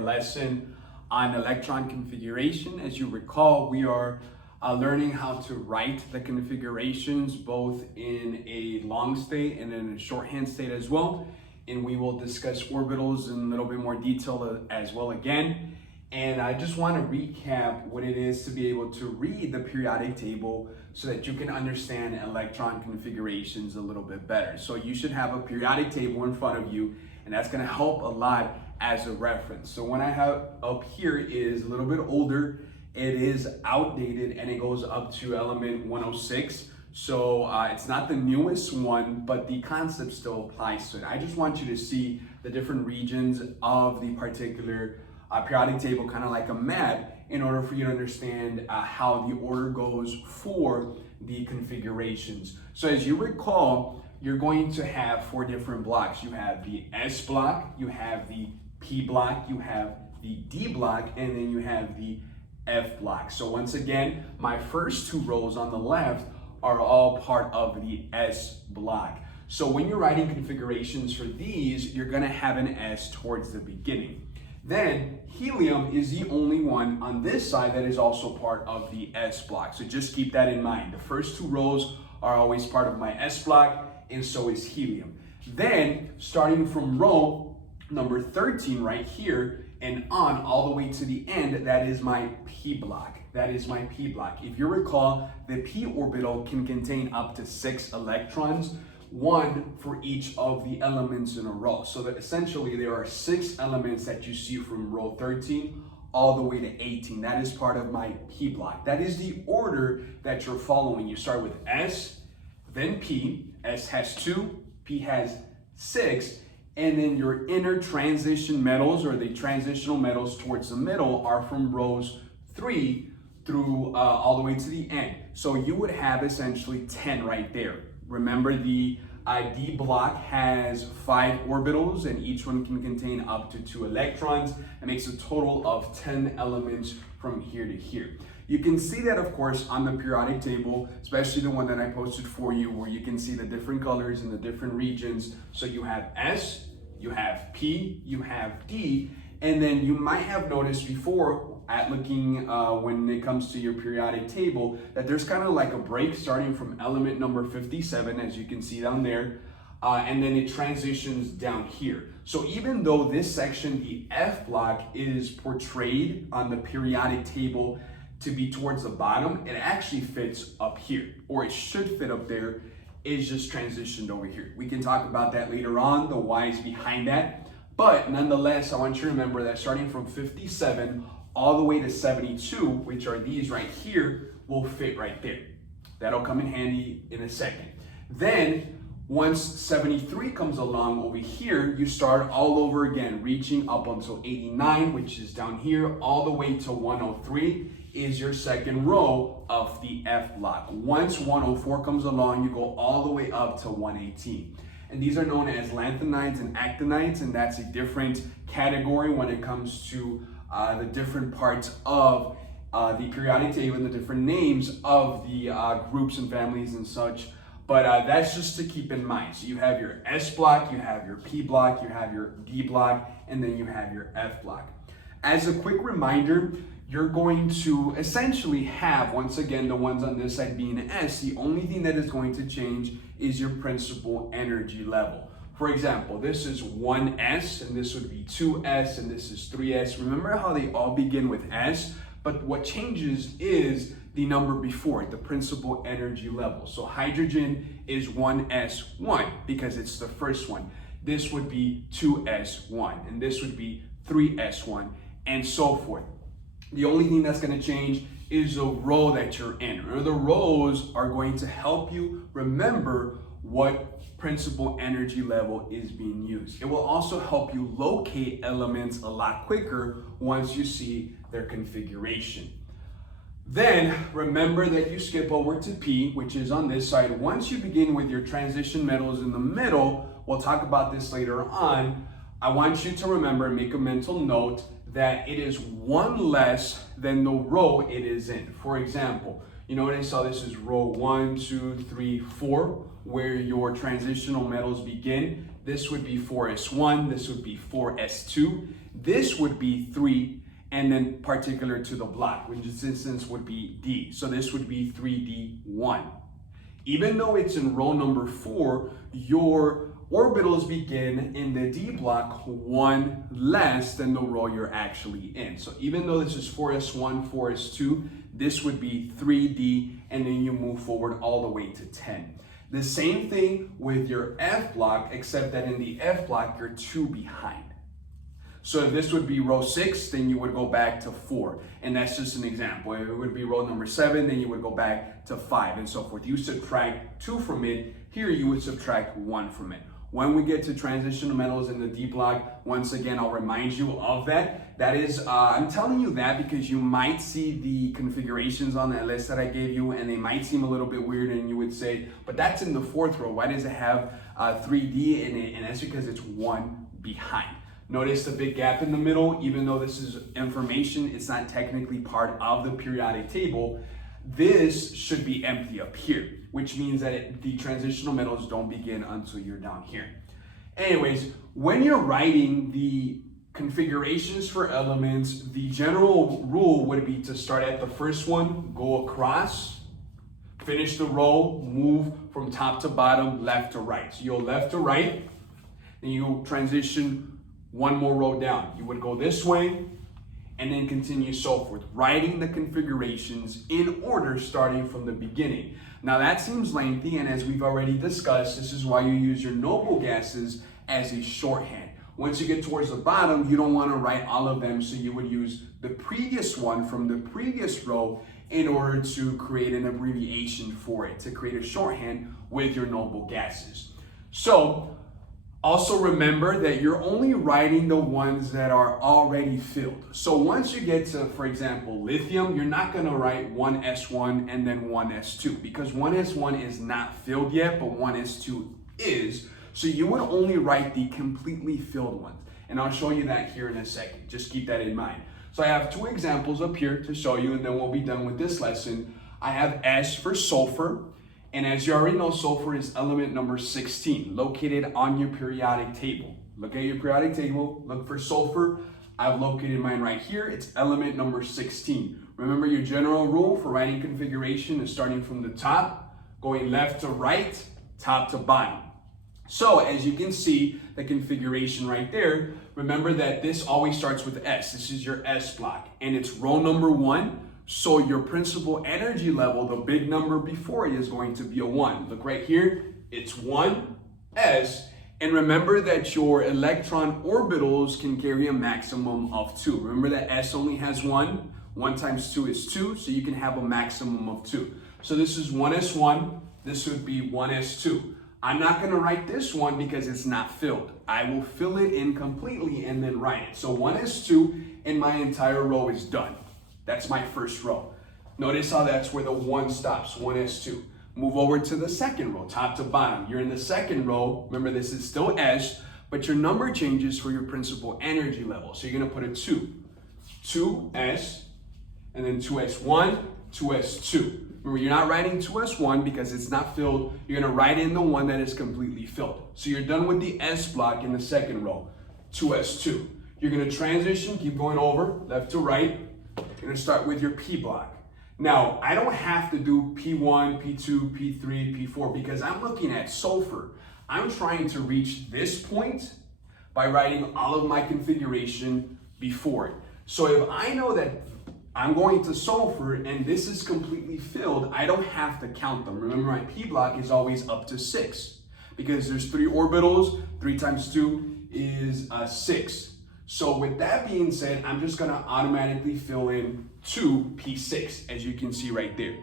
our lesson on electron configuration. As you recall, we are learning how to write the configurations both in a long state and in a shorthand state as well. And we will discuss orbitals in a little bit more detail as well again. And I just want to recap what it is to be able to read the periodic table so that you can understand electron configurations a little bit better. So you should have a periodic table in front of you, and that's going to help a lot as a reference. So what I have up here is a little bit older. It is outdated and it goes up to element 106. So it's not the newest one, but the concept still applies to it. I just want you to see the different regions of the particular periodic table, kind of like a map, in order for you to understand how the order goes for the configurations. So as you recall, you're going to have 4 different blocks. You have the S block, you have the P block, you have the D block, and then you have the F block. So once again, my first 2 rows on the left are all part of the S block. So when you're writing configurations for these, you're gonna have an S towards the beginning. Then helium is the only one on this side that is also part of the S block. So just keep that in mind. The first 2 rows are always part of my S block, and so is helium. Then starting from row number 13 right here and on all the way to the end, that is my P block. That is my P block. If you recall, the P orbital can contain up to 6 electrons, 1 for each of the elements in a row. So that essentially there are 6 elements that you see from row 13 all the way to 18. That is part of my P block. That is the order that you're following. You start with S, then P. S has 2, P has 6, and then your inner transition metals, or the transitional metals towards the middle, are from rows 3 through all the way to the end. So you would have essentially 10 right there. Remember, the D block has 5 orbitals, and each one can contain up to 2 electrons. It makes a total of 10 elements from here to here. You can see that, of course, on the periodic table, especially the one that I posted for you, where you can see the different colors in the different regions. So you have S, you have P, you have D, and then you might have noticed before at looking when it comes to your periodic table that there's kind of like a break starting from element number 57, as you can see down there, and then it transitions down here. So even though this section, the F block, is portrayed on the periodic table to be towards the bottom, it actually fits up here, or it should fit up there. It's just transitioned over here. We can talk about that later on, the whys behind that. But nonetheless, I want you to remember that starting from 57 all the way to 72, which are these right here, will fit right there. That'll come in handy in a second. Then once 73 comes along over here, you start all over again, reaching up until 89, which is down here, all the way to 103 is your second row of the F block. Once 104 comes along, you go all the way up to 118. And these are known as lanthanides and actinides, and that's a different category when it comes to the different parts of the periodic table and the different names of the groups and families and such. But that's just to keep in mind. So you have your S block, you have your P block, you have your D block, and then you have your F block. As a quick reminder, you're going to essentially have, once again, the ones on this side being an S. The only thing that is going to change is your principal energy level. For example, this is 1S, and this would be 2S, and this is 3S. Remember how they all begin with S, but what changes is the number before it, the principal energy level. So hydrogen is 1S1 because it's the first one. This would be 2S1, and this would be 3S1, and so forth. The only thing that's going to change is the row that you're in, or the rows are going to help you remember what principal energy level is being used. It will also help you locate elements a lot quicker once you see their configuration. Then remember that you skip over to P, which is on this side. Once you begin with your transition metals in the middle, we'll talk about this later on. I want you to remember and make a mental note that it is 1 less than the row it is in. For example, you notice how this is row 1, 2, 3, 4, where your transitional metals begin. This would be 4s1, this would be 4s2, This would be 3, and then particular to the block, which in this instance would be D. So this would be 3D1. Even though it's in row number 4, your orbitals begin in the D block 1 less than the row you're actually in. So even though this is 4s1, 4s2, this would be 3D, and then you move forward all the way to 10. The same thing with your F block, except that in the F block, you're 2 behind. So if this would be row 6, then you would go back to 4. And that's just an example. If it would be row number 7, then you would go back to 5 and so forth. You subtract 2 from it. Here you would subtract 1 from it. When we get to transitional metals in the D block, once again, I'll remind you of that. That is, I'm telling you that because you might see the configurations on that list that I gave you, and they might seem a little bit weird, and you would say, but that's in the 4th row. Why does it have 3D in it? And that's because it's 1 behind. Notice the big gap in the middle. Even though this is information, it's not technically part of the periodic table. This should be empty up here, which means that the transitional metals don't begin until you're down here. Anyways, when you're writing the configurations for elements, the general rule would be to start at the first one, go across, finish the row, move from top to bottom, left to right. So you'll left to right, then you transition one more row down. You would go this way, and then continue so forth, writing the configurations in order starting from the beginning. Now that seems lengthy, and as we've already discussed, this is why you use your noble gases as a shorthand. Once you get towards the bottom, you don't want to write all of them, so you would use the previous one from the previous row in order to create an abbreviation for it, to create a shorthand with your noble gases. So also remember that you're only writing the ones that are already filled. So once you get to, for example, lithium, you're not going to write 1s1 and then 1s2 because 1s1 is not filled yet, but 1s2 is. So you would only write the completely filled ones. And I'll show you that here in a second. Just keep that in mind. So I have 2 examples up here to show you, and then we'll be done with this lesson. I have S for sulfur. And as you already know, sulfur is element number 16, located on your periodic table. Look at your periodic table, look for sulfur. I've located mine right here. It's element number 16. Remember your general rule for writing configuration is starting from the top, going left to right, top to bottom. So as you can see, the configuration right there, remember that this always starts with S. This is your S block, and it's row number 1. So your principal energy level, the big number before it, is going to be a 1. Look right here, it's 1s. And remember that your electron orbitals can carry a maximum of 2. Remember that S only has 1. 1 times 2 is 2, so you can have a maximum of 2. So this is 1s1, this would be 1s2. I'm not going to write this one because it's not filled. I will fill it in completely and then write it. So 1s2 and my entire row is done. That's my first row. Notice how that's where the 1 stops, 1s2. Move over to the second row, top to bottom. You're in the second row. Remember, this is still S, but your number changes for your principal energy level. So you're going to put a 2. 2s, and then 2s1, 2s2. Remember, you're not writing 2s1 because it's not filled. You're going to write in the one that is completely filled. So you're done with the S block in the second row, 2s2. You're going to transition, keep going over, left to right. You're going to start with your P block. Now, I don't have to do P1, P2, P3, P4 because I'm looking at sulfur. I'm trying to reach this point by writing all of my configuration before it. So if I know that I'm going to sulfur and this is completely filled, I don't have to count them. Remember, my P block is always up to 6 because there's 3 orbitals. 3 times 2 is 6. So with that being said, I'm just gonna automatically fill in 2 P6, as you can see right there.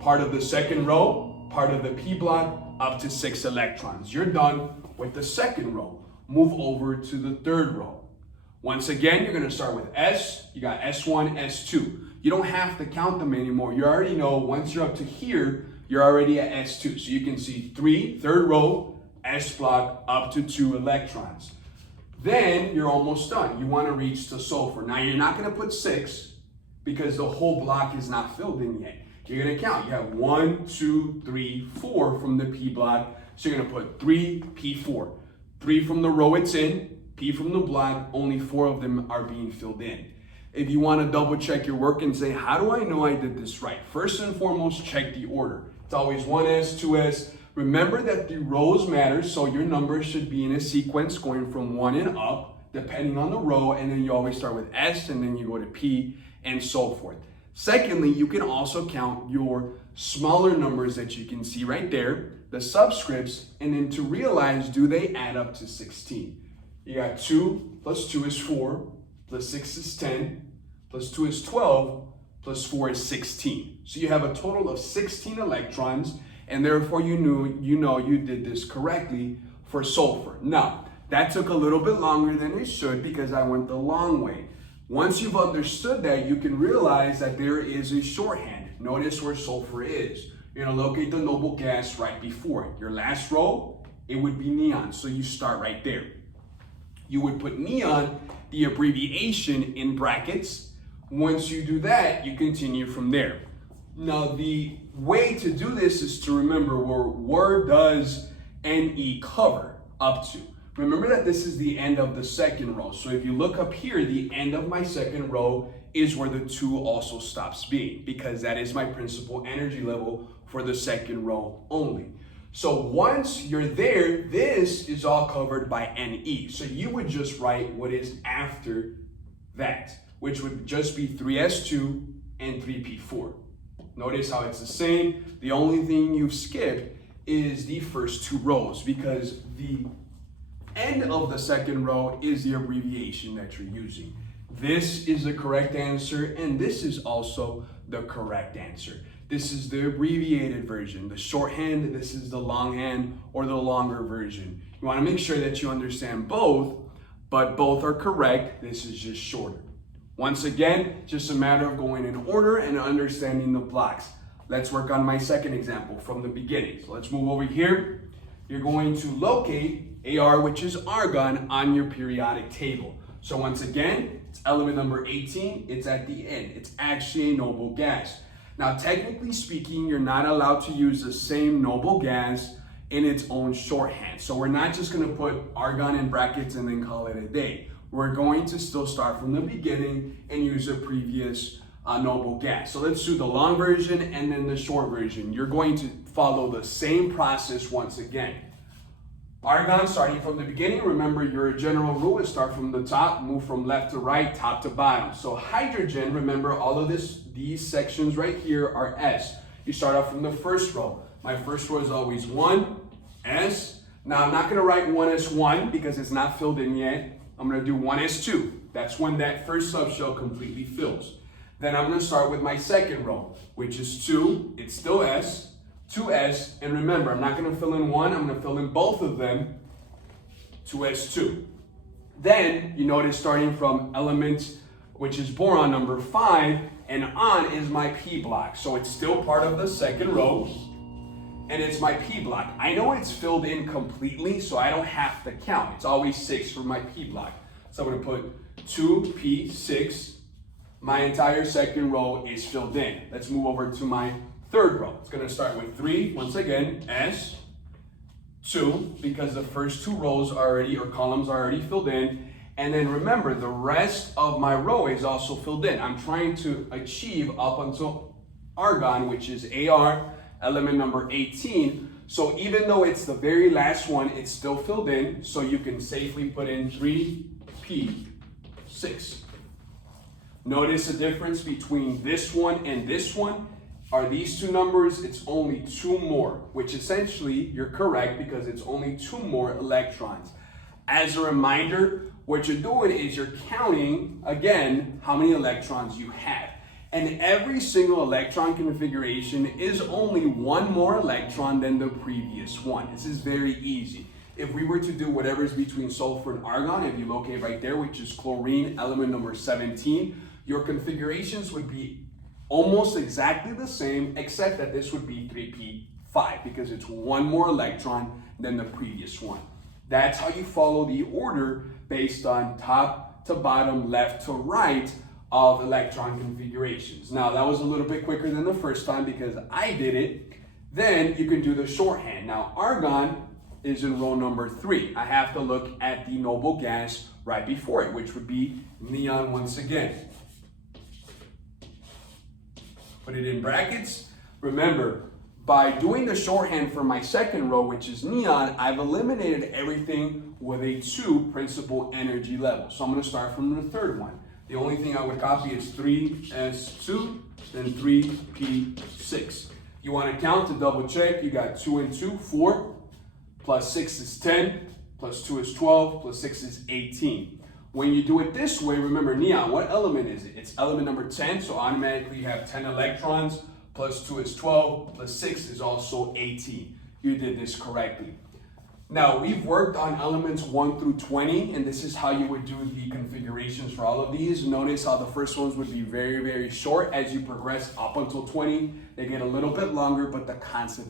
Part of the second row, part of the P block, up to 6 electrons. You're done with the second row. Move over to the third row. Once again, you're gonna start with S. You got S1, S2. You don't have to count them anymore. You already know once you're up to here, you're already at S2. So you can see 3, third row, S block, up to 2 electrons. Then you're almost done. You want to reach to sulfur. Now you're not going to put 6 because the whole block is not filled in yet. You're going to count. You have 1, 2, 3, 4 from the P block. So you're going to put 3 P4. 3 from the row it's in, P from the block, only 4 of them are being filled in. If you want to double check your work and say, how do I know I did this right? First and foremost, check the order. It's always 1S, 2S. Remember that the rows matter, so your numbers should be in a sequence going from 1 and up, depending on the row, and then you always start with S, and then you go to P, and so forth. Secondly, you can also count your smaller numbers that you can see right there, the subscripts, and then to realize, do they add up to 16? You got 2 plus 2 is 4, plus 6 is 10, plus 2 is 12, plus 4 is 16. So you have a total of 16 electrons, and therefore you know you did this correctly for sulfur. Now, that took a little bit longer than it should because I went the long way. Once you've understood that, you can realize that there is a shorthand. Notice where sulfur is. You're gonna locate the noble gas right before it. Your last row, it would be neon, so you start right there. You would put neon, the abbreviation, in brackets. Once you do that, you continue from there. Now, the way to do this is to remember where does NE cover up to. Remember that this is the end of the second row. So if you look up here, the end of my second row is where the 2 also stops being, because that is my principal energy level for the second row only. So once you're there, this is all covered by NE. So you would just write what is after that, which would just be 3s2 and 3p4. Notice how it's the same. The only thing you've skipped is the first 2 rows, because the end of the second row is the abbreviation that you're using. This is the correct answer, and this is also the correct answer. This is the abbreviated version. The shorthand, this is the longhand or the longer version. You want to make sure that you understand both, but both are correct. This is just shorter. Once again, just a matter of going in order and understanding the blocks. Let's work on my second example from the beginning. So let's move over here. You're going to locate AR, which is argon, on your periodic table. So once again, it's element number 18. It's at the end. It's actually a noble gas. Now, technically speaking, you're not allowed to use the same noble gas in its own shorthand. So we're not just going to put argon in brackets and then call it a day. We're going to still start from the beginning and use a previous noble gas. So let's do the long version and then the short version. You're going to follow the same process once again. Argon, starting from the beginning, remember your general rule is start from the top, move from left to right, top to bottom. So hydrogen, remember all of these sections right here are S. You start off from the first row. My first row is always 1, S. Now I'm not gonna write 1S1 because it's not filled in yet. I'm gonna do 1S2. That's when that first subshell completely fills. Then I'm gonna start with my second row, which is 2, it's still S. 2S, and remember, I'm not going to fill in 1, I'm going to fill in both of them, 2S2. Then, you notice starting from element, which is boron number 5, and on is my P block. So it's still part of the second row, and it's my P block. I know it's filled in completely, so I don't have to count. It's always 6 for my P block. So I'm going to put 2P6. My entire second row is filled in. Let's move over to my third row. It's going to start with 3, once again, S, 2, because the first 2 rows already, or columns are already filled in. And then remember, the rest of my row is also filled in. I'm trying to achieve up until argon, which is AR, element number 18. So even though it's the very last one, it's still filled in. So you can safely put in 3P6. Notice the difference between this one and this one. Are these 2 numbers? It's only 2 more, which essentially you're correct because it's only 2 more electrons. As a reminder, what you're doing is you're counting, again, how many electrons you have. And every single electron configuration is only 1 more electron than the previous one. This is very easy. If we were to do whatever is between sulfur and argon, if you locate right there, which is chlorine, element number 17, your configurations would be almost exactly the same, except that this would be 3p5 because it's 1 more electron than the previous one. That's how you follow the order based on top to bottom, left to right of electron configurations. Now that was a little bit quicker than the first time because I did it. Then you can do the shorthand. Now argon, is in row number 3. I have to look at the noble gas right before it, which would be neon once again. Put it in brackets. Remember, by doing the shorthand for my second row, which is neon, I've eliminated everything with a 2 principal energy level. So I'm going to start from the third one. The only thing I would copy is 3s2, then 3p6. You want to count to double check. You got 2 and 2, 4, plus 6 is 10, plus 2 is 12, plus 6 is 18. When you do it this way, remember neon, what element is it? It's element number 10, so automatically you have 10 electrons, plus 2 is 12, plus 6 is also 18. You did this correctly. Now, we've worked on elements 1 through 20, and this is how you would do the configurations for all of these. Notice how the first ones would be very, very short. As you progress up until 20, they get a little bit longer, but the concept